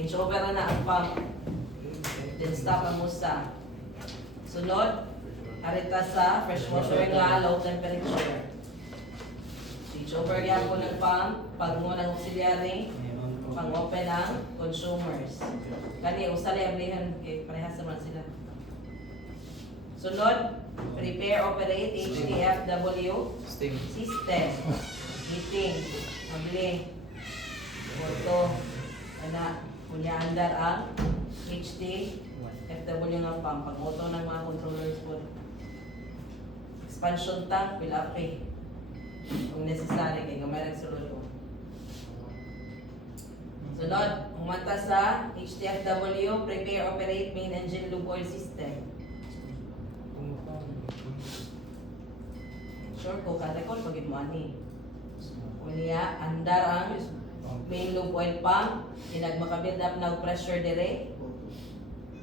Change over na ang pump. Then stop ang musa. Sunod, arita sa fresh water nga low temperature. Change over yan po ng pump, pag mo ng auxiliary, pang open ang consumers. Kani, usali ablihan, kay parehas naman sila. Sunod, prepare, operate, HTFW system. Meeting, mabili. Photo, ana, kunya andar ang HTFW nga pump. Pag-auto ng mga controllers po. Expansion tank, fill up eh. Kung necessary, kaya gamay nagsulod ko. Sunod, umanta sa HTFW, prepare, operate, main engine lube oil system. Sure ko, katekol, pagid mo ani. Unya, andar ang main lube oil pump, makabid up na pressure dire.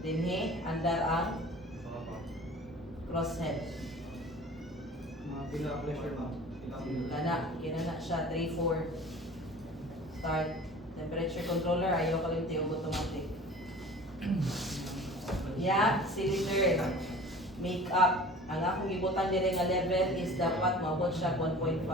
Dinhi, andar ang crosshead. Pila pressure na. Kana, kinana siya, 3-4. Start. Temperature controller, ayaw kalimti o automatic. Yeah, cylinder. Make up. Ang akong ibutan dire nga level is dapat maabot siya 1.5.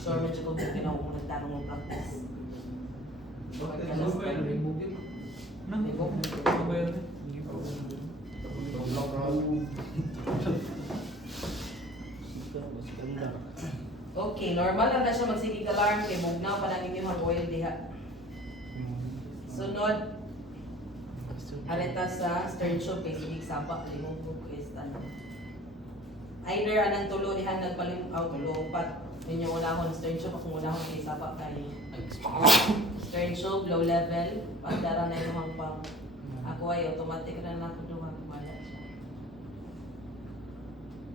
So, medyo kung ginawa kong nagtanong mong practice. Okay, normal lang na siya magsigig alarm kay mugnaw pa nang inyong oil diha. Sunod, areta sa stern tube kay sigig sapa limong book is either anang tulo dihan tulo upat ninyo unahon stern tube akong unahon kay sapa kay stern tube low level pagdara na imong pump. Ako ay automatic na nako duha kumala siya.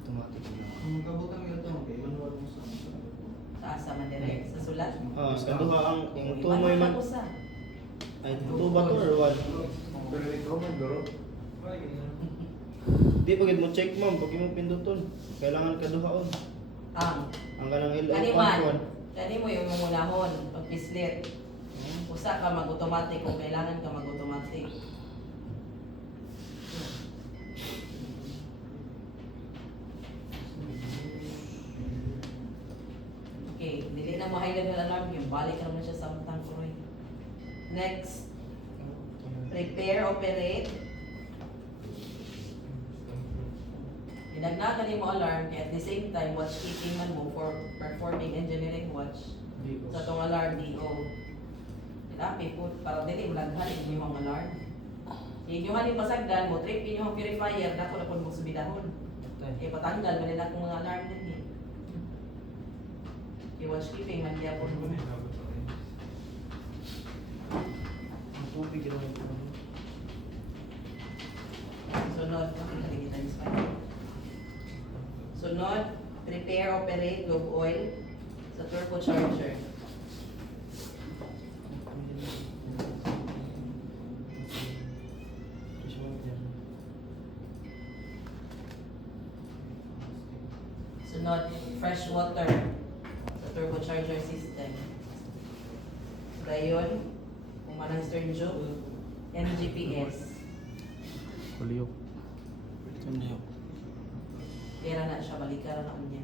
Automatic na. Ang kabutang yun ito, okay, manual mo sa Taas sa direct sa sulat. Kaduha ang tumoy man. Ay, 2 ba to or 1? pero ito, magdoro. Di pagid mo check ma'am, pag mo pinduton. Kailangan kaduhaon. Ang kanang Kani man, kani mo yung unahon pag pislit. Usa ka mag-automatic kung kailangan ka mag-automatic. Okay, dili na mo high level alarm yung balik ka naman siya sa utang kuroy. Next, prepare, operate. Dinagnagan mo alarm kaya at the same time watch keeping man mo for performing engineering watch sa tong alarm DO. Dinapi po para dili ulaghan yung mga alarm. Yung haling pasagdan mo trip yung purifier dako na pud mo subidahon. Eh patanggal man nila kung mga alarm din eh. Yung watch keeping man diya po. Tubig yun. Sunod, makikita kita ni Spike. Sunod, prepare, operate, lube oil sa turbocharger. Sunod, fresh water sa turbocharger system. Dayon, kung manang stern tube, MGPS. Kuliyok. Kuliyok. Kaya na siya, balikan na niya.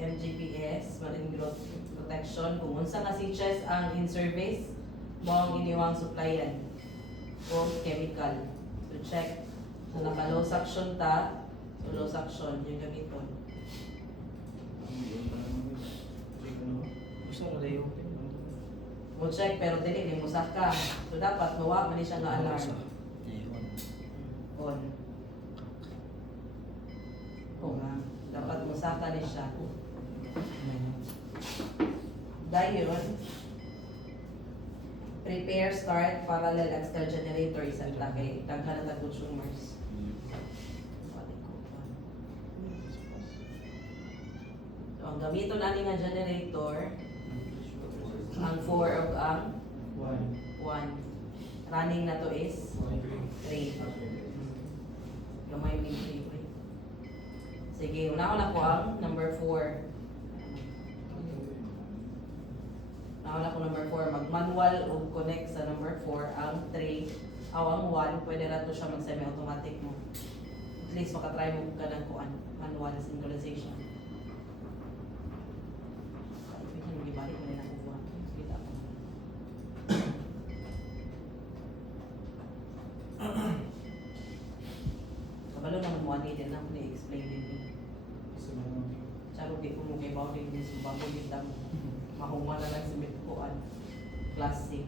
MGPS, Marine Growth Protection. Kung unsa nga si Chess ang in-service, mo ang iniwang supplyan o chemical. So check. So naka-low suction ta, so low suction yung gamiton. Gusto mo na yun? Mo check pero dili ni musaka. So dapat mawa man ni siya nga alarm. On. O nga, dapat musaka ni siya. Dayon, prepare, start, parallel extra generator isang kay daghan na consumers. So ang gamiton ani nga generator ang 4 of ang 1. running na to is 3. Gamay yung 3. Sige, una-una ko ang number 4. Una ko number 4, mag-manual o connect sa number 4 ang 3 o ang 1, pwede na to siya mag-semi-automatic mo. At least makatry mo ka ng kuan, manual synchronization. Ibalik mo rin ang kuha. Kita ko. Kabalo naman mo ani din ang ni-explain din ni. Charo di ko mo kay bawo din ni subago din mo. Mahuma na lang sa kuan. Classic.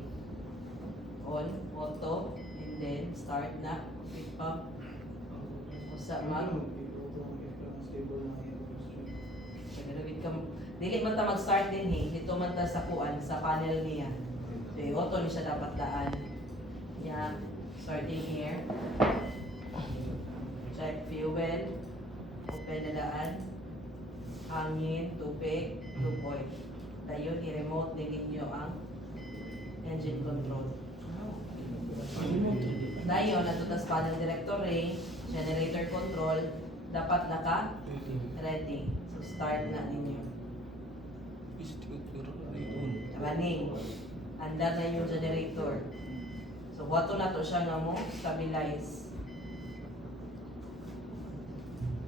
On, auto, and then start na. Pick up. Usa mag. Pagdalawid ka. Dili man ta mag-start din dito man ta sa kuan, sa panel niya. So, auto ni siya dapat daan. Yeah. Starting here. Check fuel. Open na daan. Hangin, tubig, blue oil. Dayon, i-remote din ninyo ang engine control. Dayon, natutas panel directory, generator control, dapat naka-ready. So, start na ninyo. Running. Andar na yung generator. So, wato na to siya nga mo, stabilize.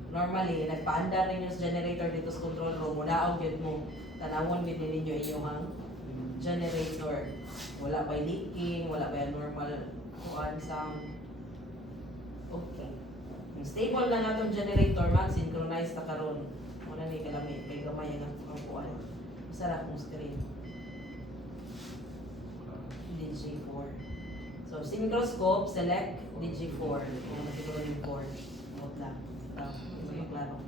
Normally, nagpaandar ninyo sa generator dito sa control room, muna yun mo, tanawon din ninyo inyong generator. Wala pa leaking, wala pa normal sound. Okay. Yung stable na natong generator, mag-synchronize na karon. Muna ni kalamit, kay gamay ang kuhan. Masarap mong screen. DG4. So, synchroscope, select DG4. Kung natiguro yung 4. Huwag lang. Ito maklaro.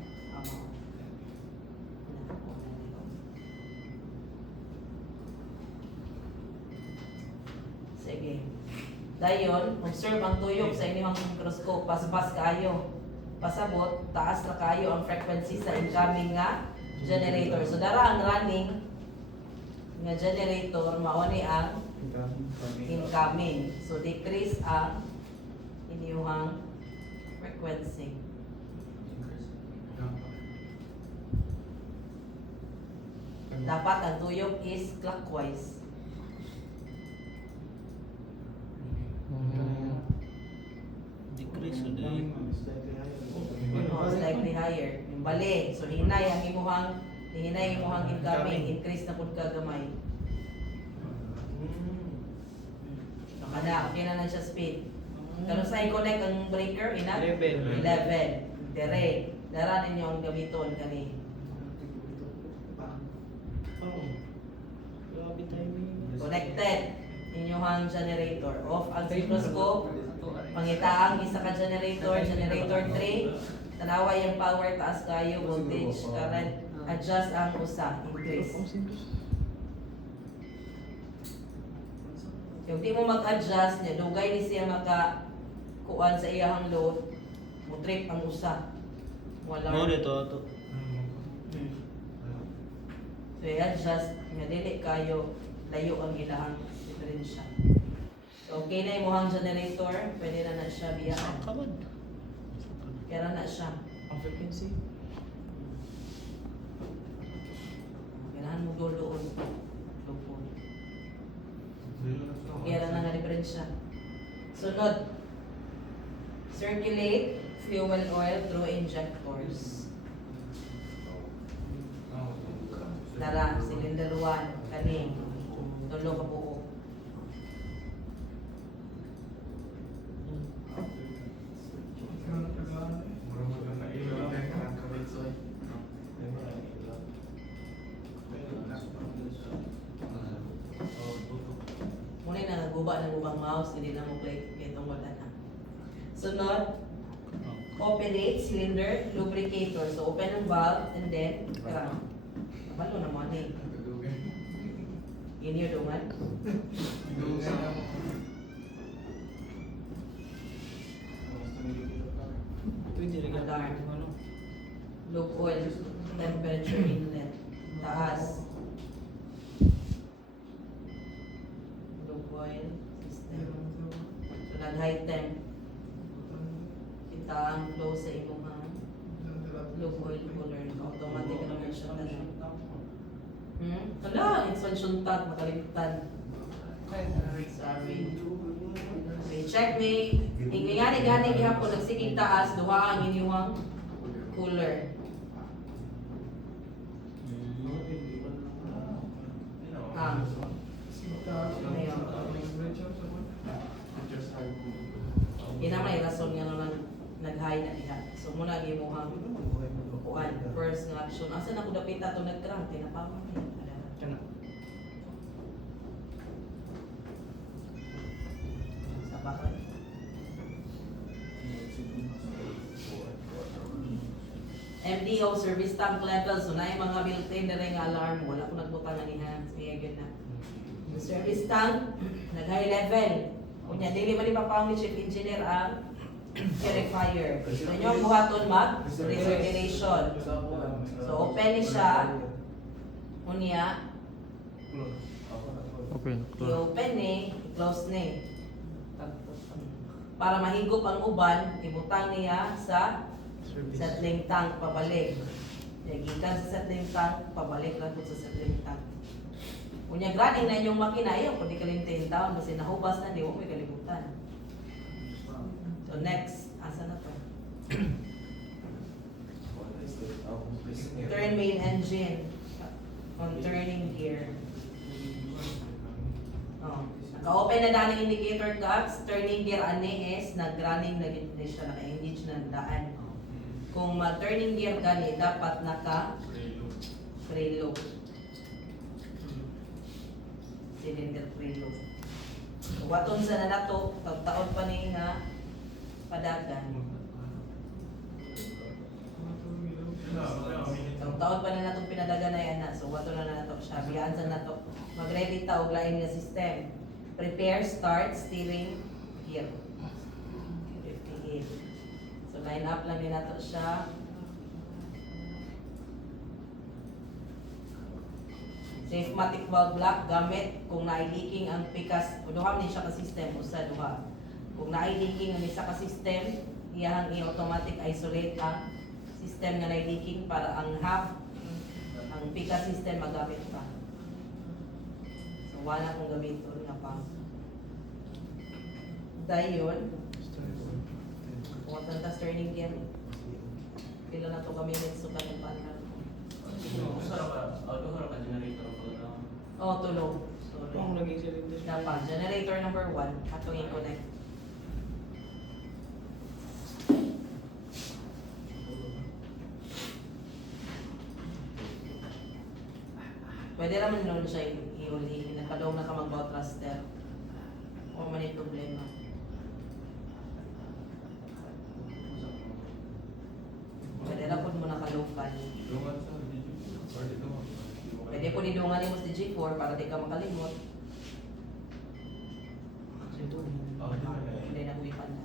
Sige. Dayon, observe ang tuyok sa inyong microscope. Paspas kayo. Pasabot, taas na kayo ang frequency sa incoming nga generator. So, dara ang running nga generator, mauni ang incoming. So, decrease ang inyong frequency. Dapat ang tuyok is clockwise. Decrease o dahil. Slightly higher. Yung bali. So, hinay ang imuhang incoming. Increase na pud ka gamay. Kada, okay na siya speed. Kano sa i-connect ang breaker, 11. 11. Dire. Dara ninyo ang gamiton kani. Grabe timing. Connected. Inyong generator. Off ang microscope. Pangitaang isa ka generator. Generator 3. Tanawa yung power, taas kayo, voltage, current. Adjust ang usa. Increase. Yung di mo mag-adjust niya, dugay ni siya makakuan sa iyahang load, mo trip ang usa. Wala. No, dito ito. So i-adjust, nga dili kayo, layo ang ilahang diferensya. So okay na yung muhang generator, pwede na siya biyaan. Kabad. Kaya na siya. Ang frequency. Kailangan mo doon. Lupon. Kaya na nga diferensya. Sunod. Circulate fuel oil through injectors. Dara, cylinder 1, kani. Tulo ka buo. Muna na naguba ng ubang mouse, hindi na mo play itong wala na. Sunod, operate cylinder lubricator. So open ang valve and then crank. Malo na mo ani. Ini yung dungan. Pwede rin Alarm. ano. Loop oil, temperature inlet, taas. Loop oil system. itang close sa imong lube oil cooler. Automatic naman siya na lang. Hala, expansion tag, makalimtan. Sorry. Okay, check me. Ingani gihapon nagsigig taas, duha ang inyong cooler. Ah. Ayun. Yun naman yung rason nga naman nag-high na diha. So muna gimuhang kuan first nga action. Asa na ko dapita to nag-crank tinapama ni. Kana. Sa bakal. MDO service tank level, so na yung mga built-in na rin nga alarm, wala ko nagbutang anihan, sige yun na. The service tank, nag-high level. Kunya, dili man ipapang ni Chief Engineer ang purifier. Gusto nyo buhaton mag-recirculation. So open ni siya, unya, i-open ni, i-close ni. Para mahigop ang uban, ibutang niya sa settling tank pabalik. Gikan sa settling tank, pabalik lang po sa settling tank. Unya graning na inyong makina, ayaw, pwede kalimtain taon kasi nahubas na, di mo may kalimutan. So next, asa na to? Turn main engine on turning gear. Oh. Naka-open na daan ng indicator cups, turning gear ani is nag-running na gid siya, naka-engage na daan. Kung mag-turning gear gani, dapat naka-preload. Cylinder preload. Waton sa na nato, taon pa ni nga padagan. Taon pa na natong pinadagan na yan na. So waton na nato siya. Biyaan sa nato. Mag-ready ta og lain nga system. Prepare, start, steering, gear. 58. So line up lang din nato siya. Safe matic valve block gamit kung na-leaking ang pikas. Duha ni siya ka system usa duha. Kung na-leaking ang isa ka system, iyahang i-automatic isolate ang system nga na-leaking para ang half ang pikas system magamit pa. So wala kong gamiton nga pa. Dayon, kung ang turning gear, pila na to kami nito kanang panel. Oh, tulog. Ang naging cylinder. Dapat, generator number 1, atong i-connect. Pwede naman nun siya i-uli. Nagpadaw na ka mag-bout thruster. O man yung problema. Pwede na po mo naka-local. Pwede po nidungan mo sa G4 para di ka makalimot. Hindi na huwipan na.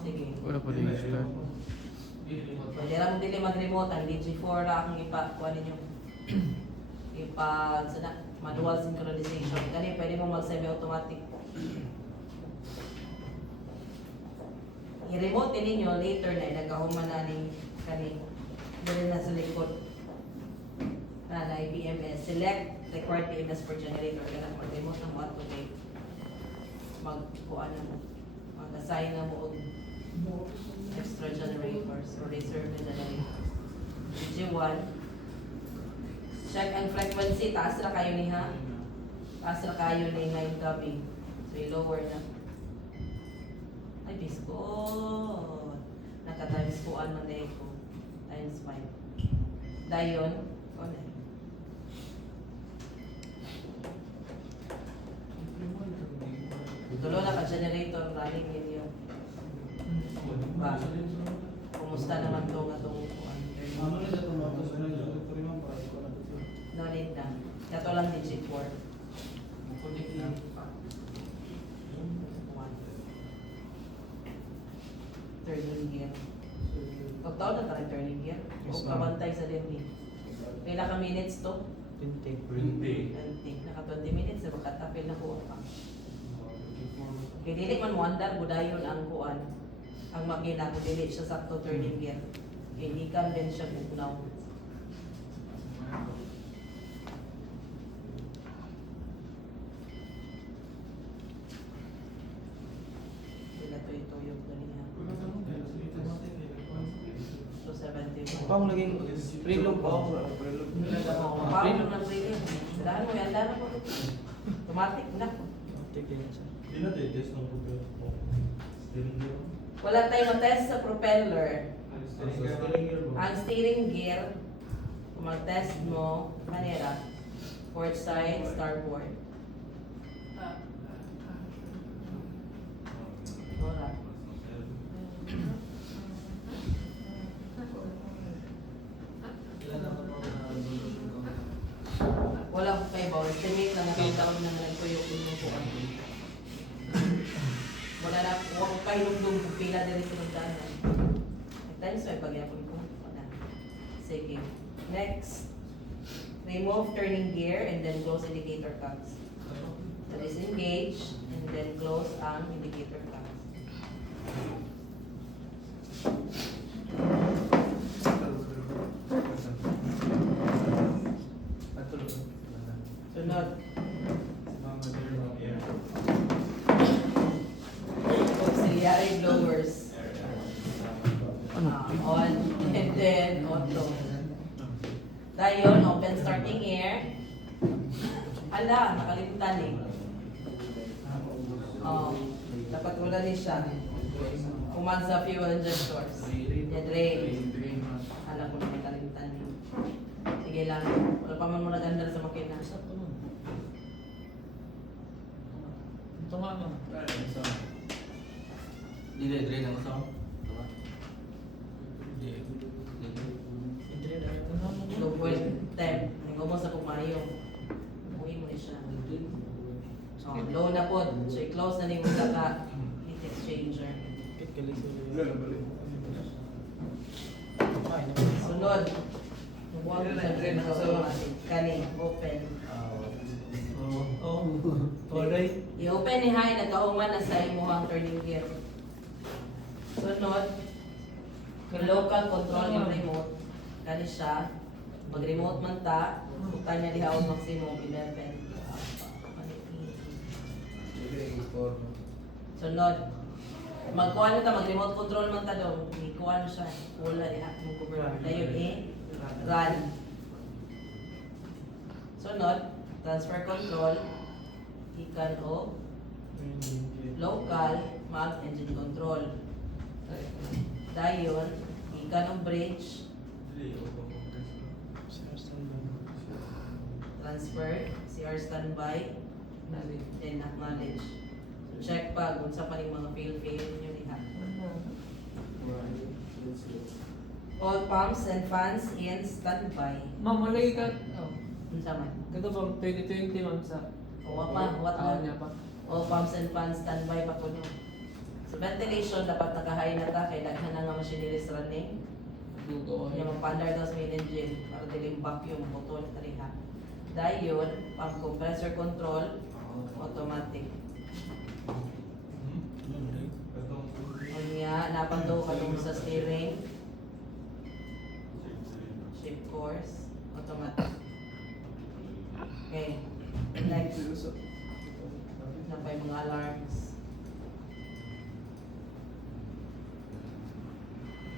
Sige. Wala pa din start. Pwede na mo dili mag-remote. Ang G4 na akong ipa-kuha ninyo. Manual synchronization. Kani pwede mo mag-semi-automatic. I-remote ninyo later na nagkahuman na ni kani. Dili na sa likod. Na PMS. Select required PMS for generator. Kaya mag-remote na mo at today. Mag-kuha na mo. Mag-assign na mo og extra generators or reserve na generator. G1. Check ang frequency. Taas na kayo ni ha. Taas na kayo ni ngayong gabi. So i-lower na. Ay, biskot. Naka-times po man na ko. Times 5. Dayon. Connect. Tulo na ka-generator running ninyo. Ba? Kumusta naman to nga itong Ano na sa tumatos na yung electric man para ikaw na dito. no need na. Kato lang din G4. Connect na. Turning gear. Pagtaon na ka turning gear. Yes, O ma'am. kabantay sa limit. Pila ka minutes to? 20. 20. Naka 20 minutes na makatapil na kuha pa. Kaya dili man mo andar budayon ang kuan ang makina kung dili siya sakto turning gear. Kaya ikan din siya bugnaw. Sila to ituyog ganyan. So 70. Pang naging preload pa ako. Paano ng training? Dahil mo yan, dahil mo. Automatic na. Hindi na test ng puto. Steering gear. Wala tayong test sa propeller. Steering gear ba? Ang steering gear, kung mag-test mo, manera, port side, starboard. Wala. Wala ko kayo ba? Estimate lang nakita ko na nagtuyok din yung buwan. Wala na, huwag ko kayo nung kung pila din sa nagdanan. At times may pagyapon ko. Wala. Sige. Next. Remove turning gear and then close indicator cogs. So disengage and then close ang indicator cogs. Sunod. Auxiliary blowers. On and then auto. Dayon, open starting air. Ala, nakalimutan eh. Oh, dapat wala din siya. Kuman sa fuel injectors. Yan, drain. Alam ko na nakalimutan eh. Sige lang, wala pa man mo nagandal sa makina. Ito nga no. Dire ang usap. Double temp. Nang mo sa pumayo. Uwi mo na siya. Oh, low na po. So, i-close na ni mo ka heat exchanger. Sunod. Huwag mo sa automatic. Kani, open. I-open ni Hay, nagkauman na sa imuhang turning gear. Sunod, yung local control yung remote. Kani siya, mag-remote man ta, bukan niya diha ang maximum 11. Sunod, magkuha na ta, mag-remote control man ta daw. Ikuha na siya, wala diha, mong cover. Dayon run. Sunod, transfer control, ikan o local, mag engine control. Dayon, ikan o bridge, transfer, CR standby, then acknowledge. So check pa kung sa pa rin mga fail ninyo diha. All pumps and fans in standby. Ma'am, malay ka. Oh. Unsa man? Ito bang 2020 ma'am sa... O pa, what Ah, man? niya pa. All pumps and fans standby pa po nyo. So ventilation, dapat nakahay na ta, kay daghan na nga machinery is running. Google. Yung mag-pandar daw sa main engine, para diling vacuum, button, tariha. Dayon, pang compressor control, automatic. Unya, napando ka dun sa steering. Shift course, automatic. Okay, next. Na pa yung mga alarms.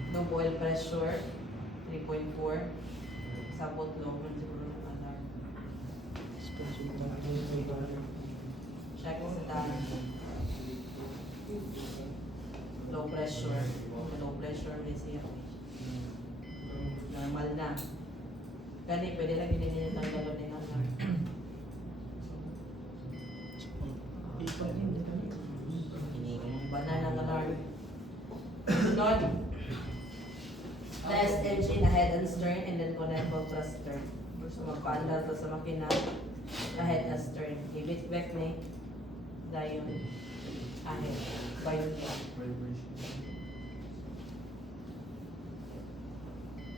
Itong oil pressure, 3.4. Sabot low, siguro ng alarm. Check sa daan. Low pressure. Low pressure din siya. Normal na. Kani, pwede lang hindi ng galon din ang alarm. Banana ng alarm. Sunod. Test engine ahead and stern and then connect both thruster. So magpaandar to sa makina. Ahead and stern. Ibit back ni. Dayon. Ahead. Bayon ka.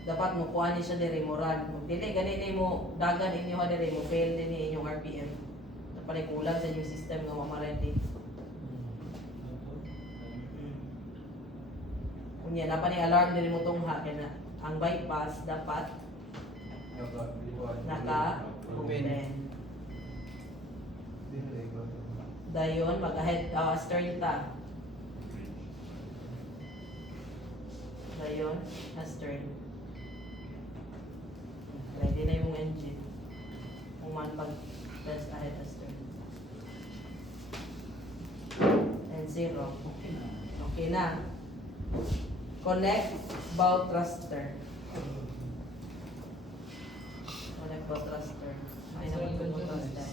Dapat mo kuha ni siya diri mo run. Kung dili ganito mo dagan inyo ha diri mo fail din ni inyong RPM. Dapat kulang sa inyong system nga ma-ready. Kunya, napa ni alarm din mo tungha, kaya na ang bypass dapat naka-open. Dayon, mag-ahead, stern ta. Dayon, stern. Ready na yung engine. Kung man pag-test ahead, stern. And 0. Okay na. Connect bow thruster. Connect bow thruster. Ay naman ito bow thruster.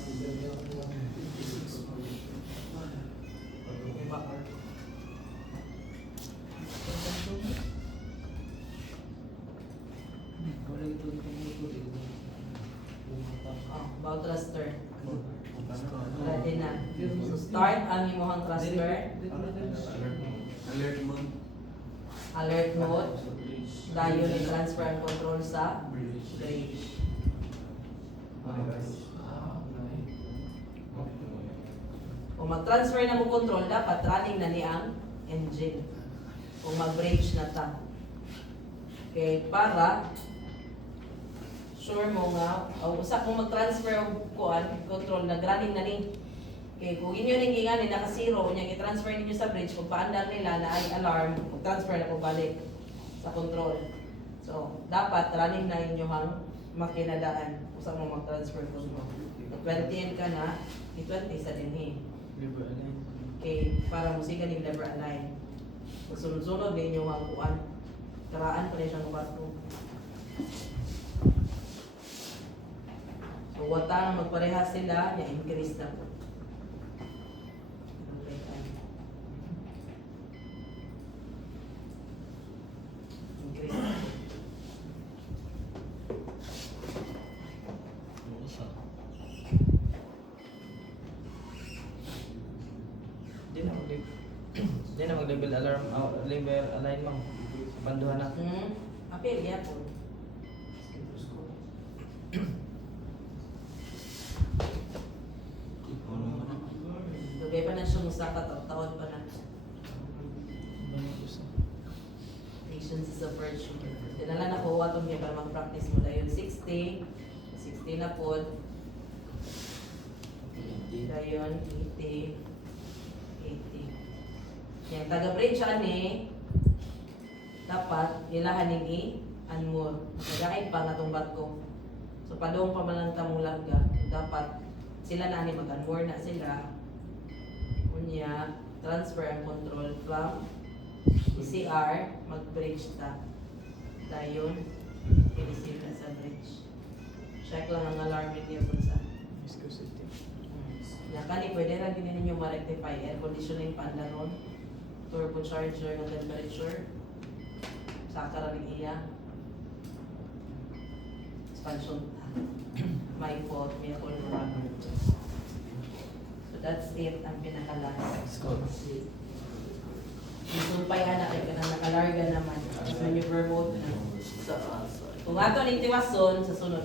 Wala ito dito dito. Oh, bow thruster. Ready na. So start ang imuhang thruster. Alert mode. Alert mode. Dayon ni transfer ang control sa bridge. Kung mag-transfer na mo control, dapat running na ni ang engine. Kung mag-bridge na ta. Okay, para sure mo nga, usa kung mag-transfer og kuan, control, nag-running na ni. Okay, kung inyo ning gingan ni naka-zero, nya i-transfer ninyo sa bridge, kung paandar nila na ay alarm, mag-transfer na po balik sa control. So, dapat running na inyo hang makinadaan usa mo mag-transfer control. Kung 20 ka na, i-20 sa dinhi. Okay, para musiga ni never align. Sunod-sunod ninyo ang kuan. Karaan pa rin siyang kuwarto. So, watang magparehas sila, i-increase na po. Increase na po. Di na mag-level alarm, level align mo. Panduhan na. Apil, yeah po. Lugay pa na siya musaka, tawad pa na. Patience is a virtue. Dinala na ko watong niya para mag-practice mo dayon 60 na po. Dayon 80. Yan, taga-bridge ani, dapat ilahan ni anmore. Nagain pa nga tong batko. So padong pa man lang tamulag ga, dapat sila na ani mag-unmore na sila. Unya, transfer ang control from ECR, mag-bridge ta. Dayon, i-receive na sa bridge. Check lang ang alarm niyo kung sa. Kani pwede rin din ninyo ma-rectify air conditioning pandanon, turbocharger ng temperature, saka rin iya, expansion my fault, may ako nung So that's it, ang pinakalas. Isumpay anak, kaya ka na nakalarga naman. So yung remote na. Kung ato ning tiwason, sa sunod.